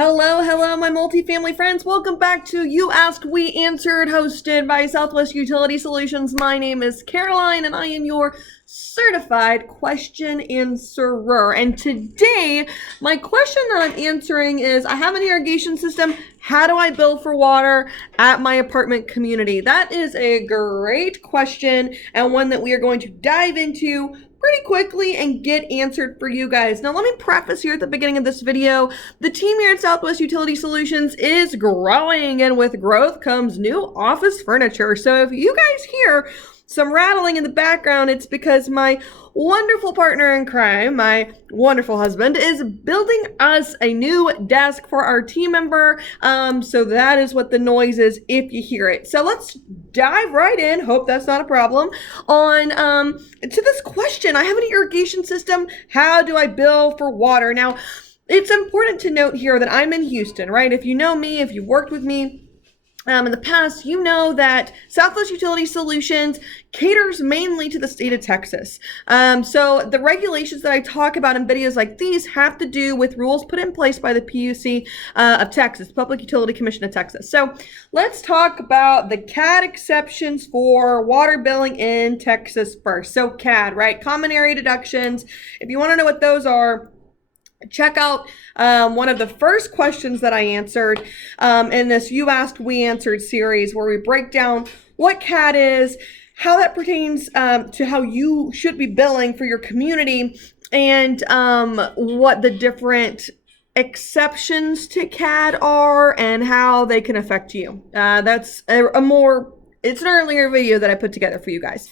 Hello, my multifamily friends. Welcome back to You Asked, We Answered, hosted by Southwest Utility Solutions. My name is Caroline, and I am your certified question answerer. And today, my question that I'm answering is, I have an irrigation system. How do I bill for water at my apartment community? That is a great question, and one that we are going to dive into pretty quickly and get answered for you guys. Now, let me preface here at the beginning of this video, the team here at Southwest Utility Solutions is growing, and with growth comes new office furniture. So if you guys hear some rattling in the background, it's because my wonderful partner in crime, my wonderful husband, is building us a new desk for our team member. So that is what the noise is if you hear it. So let's dive right in. Hope that's not a problem. On to this question, I have an irrigation system. How do I bill for water? Now, it's important to note here that I'm in Houston, right? If you know me, if you've worked with me in the past, you know that Southwest Utility Solutions caters mainly to the state of Texas. So the regulations that I talk about in videos like these have to do with rules put in place by the PUC of Texas, Public Utility Commission of Texas. So let's talk about the CAD exceptions for water billing in Texas first. So CAD, right? Common area deductions. If you want to know what those are, check out one of the first questions that I answered in this You Asked, We Answered series, where we break down what CAD is, how that pertains to how you should be billing for your community, and what the different exceptions to CAD are and how they can affect you. That's it's an earlier video that I put together for you guys.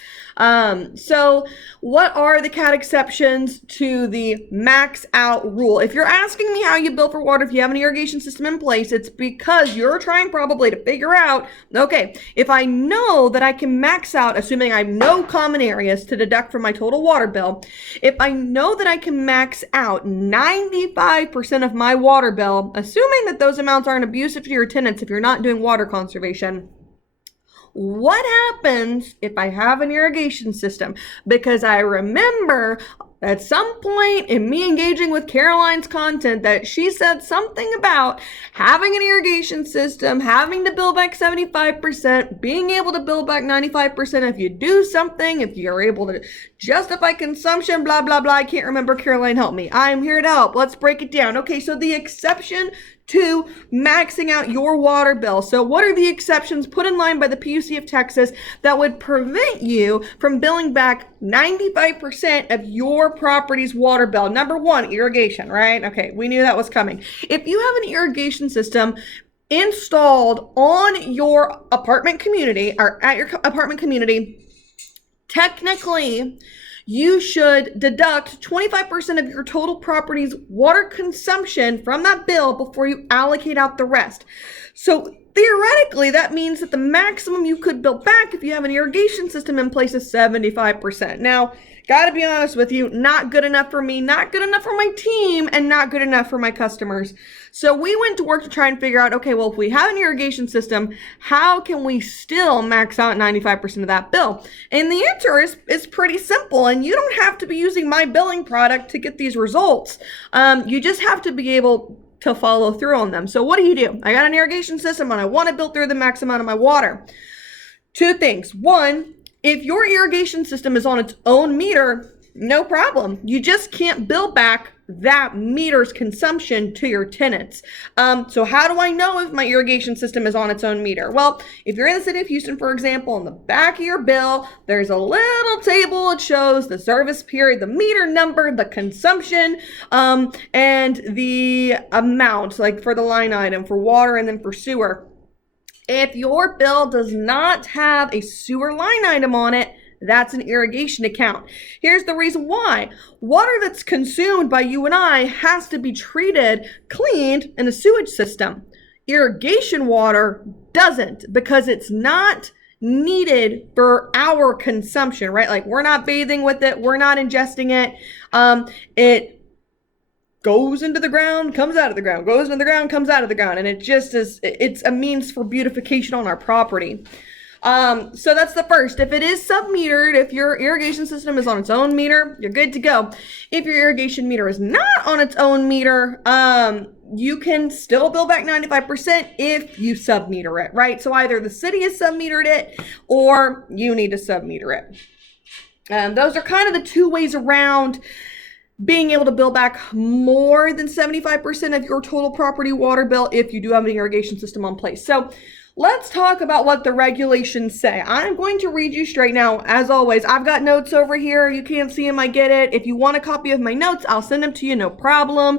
So what are the CAD exceptions to the max out rule? If you're asking me how you bill for water, if you have an irrigation system in place, it's because you're trying probably to figure out, okay, if I know that I can max out, assuming I have no common areas to deduct from my total water bill, if I know that I can max out 95% of my water bill, assuming that those amounts aren't abusive to your tenants if you're not doing water conservation, what happens if I have an irrigation system? Because I remember at some point in me engaging with Caroline's content that she said something about having an irrigation system, having to bill back 75%, being able to bill back 95% if you do something, if you're able to justify consumption, blah, blah, blah. I can't remember. Caroline, help me. I'm here to help. Let's break it down. Okay, so the exception to maxing out your water bill. So what are the exceptions put in line by the PUC of Texas that would prevent you from billing back 95% of your property's water bill? Number one, irrigation, right? Okay, we knew that was coming. If you have an irrigation system installed on your apartment community or at your apartment community, technically, you should deduct 25% of your total property's water consumption from that bill before you allocate out the rest. So theoretically, that means that the maximum you could bill back if you have an irrigation system in place is 75%. Now, gotta be honest with you, not good enough for me, not good enough for my team, and not good enough for my customers. So we went to work to try and figure out, okay, well, if we have an irrigation system, how can we still max out 95% of that bill? And the answer is pretty simple, and you don't have to be using my billing product to get these results. You just have to be able to follow through on them. So what do? I got an irrigation system and I want to bill through the max amount of my water. Two things. One, if your irrigation system is on its own meter, no problem. You just can't bill back that meter's consumption to your tenants. So how do I know if my irrigation system is on its own meter? Well, if you're in the city of Houston, for example, on the back of your bill, there's a little table. It shows the service period, the meter number, the consumption, and the amount, like for the line item for water and then for sewer. If your bill does not have a sewer line item on it, that's an irrigation account. Here's the reason why. Water that's consumed by you and I has to be treated, cleaned in a sewage system. Irrigation water doesn't, because it's not needed for our consumption, right? Like, we're not bathing with it, we're not ingesting it. It goes into the ground, comes out of the ground, goes into the ground, comes out of the ground, and it just is, it's a means for beautification on our property. So that's the first. If it is sub-metered, if your irrigation system is on its own meter, you're good to go. If your irrigation meter is not on its own meter, you can still bill back 95% if you sub-meter it, right? So either the city has sub-metered it or you need to sub-meter it. Those are kind of the two ways around being able to bill back more than 75% of your total property water bill if you do have an irrigation system on place. So let's talk about what the regulations say. I'm going to read you straight now. As always, I've got notes over here. You can't see them, I get it. If you want a copy of my notes, I'll send them to you, no problem.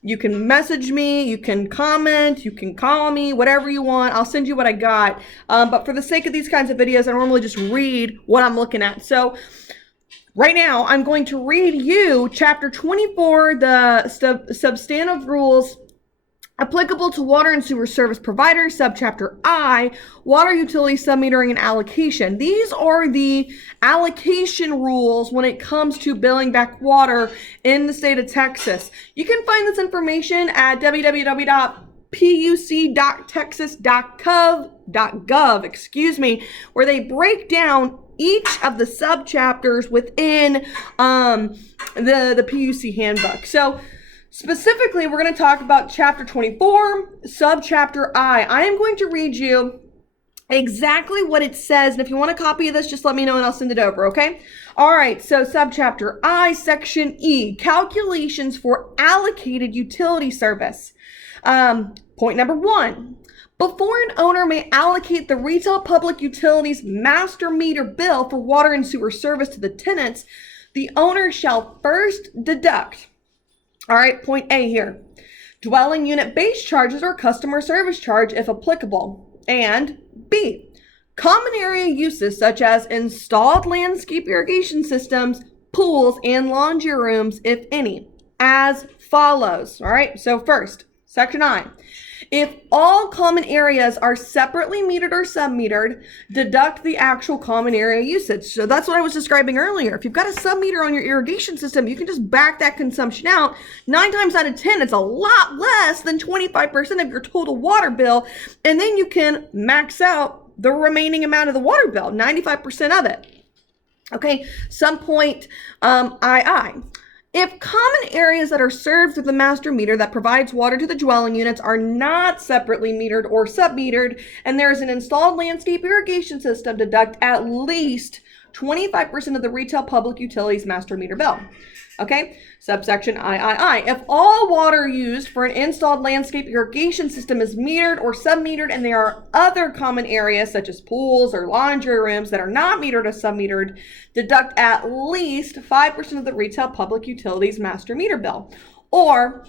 You can message me, you can comment, you can call me, whatever you want. I'll send you what I got. But for the sake of these kinds of videos, I normally just read what I'm looking at. So right now, I'm going to read you Chapter 24, the substantive rules applicable to water and sewer service providers, Subchapter I, water utility submetering and allocation. These are the allocation rules when it comes to billing back water in the state of Texas. You can find this information at www.puc.texas.gov, where they break down each of the subchapters within the PUC handbook. So specifically, we're going to talk about Chapter 24, Subchapter I. I am going to read you exactly what it says, and if you want a copy of this, just let me know and I'll send it over, okay? All right, so Subchapter I, Section E, calculations for allocated utility service. Point number 1. Before an owner may allocate the retail public utilities master meter bill for water and sewer service to the tenants, the owner shall first deduct, all right, point A here, dwelling unit base charges or customer service charge if applicable, and B, common area uses such as installed landscape irrigation systems, pools, and laundry rooms, if any, as follows. All right, so first, Section I. If all common areas are separately metered or sub-metered, deduct the actual common area usage. So that's what I was describing earlier. If you've got a sub-meter on your irrigation system, you can just back that consumption out. 9 times out of 10, it's a lot less than 25% of your total water bill. And then you can max out the remaining amount of the water bill, 95% of it. Okay, some point II. If common areas that are served through the master meter that provides water to the dwelling units are not separately metered or sub-metered, and there is an installed landscape irrigation system, deduct at least 25% of the retail public utilities master meter bill. Okay, subsection III. If all water used for an installed landscape irrigation system is metered or sub-metered, and there are other common areas such as pools or laundry rooms that are not metered or sub-metered, deduct at least 5% of the retail public utilities master meter bill. Or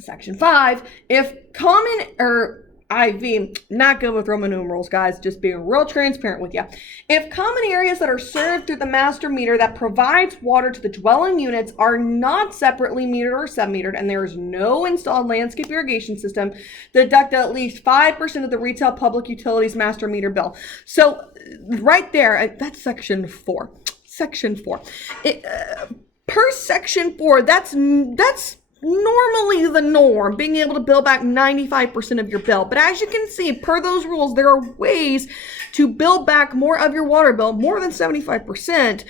section 5, if common or IV, not good with Roman numerals, guys, just being real transparent with you. If common areas that are served through the master meter that provides water to the dwelling units are not separately metered or sub-metered, and there is no installed landscape irrigation system, deduct at least 5% of the retail public utilities master meter bill. So right there, that's section 4. Section 4. Per section 4, that's normally the norm, being able to bill back 95% of your bill. But as you can see, per those rules, there are ways to bill back more of your water bill, more than 75%.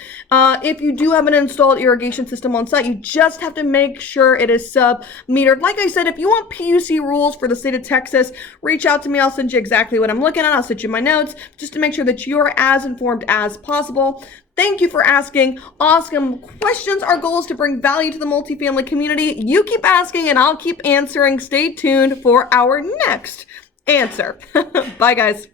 If you do have an installed irrigation system on site, you just have to make sure it is sub-metered. Like I said, if you want PUC rules for the state of Texas, reach out to me. I'll send you exactly what I'm looking at. I'll send you my notes just to make sure that you are as informed as possible. Thank you for asking awesome questions. Our goal is to bring value to the multifamily community. You keep asking and I'll keep answering. Stay tuned for our next answer. Bye, guys.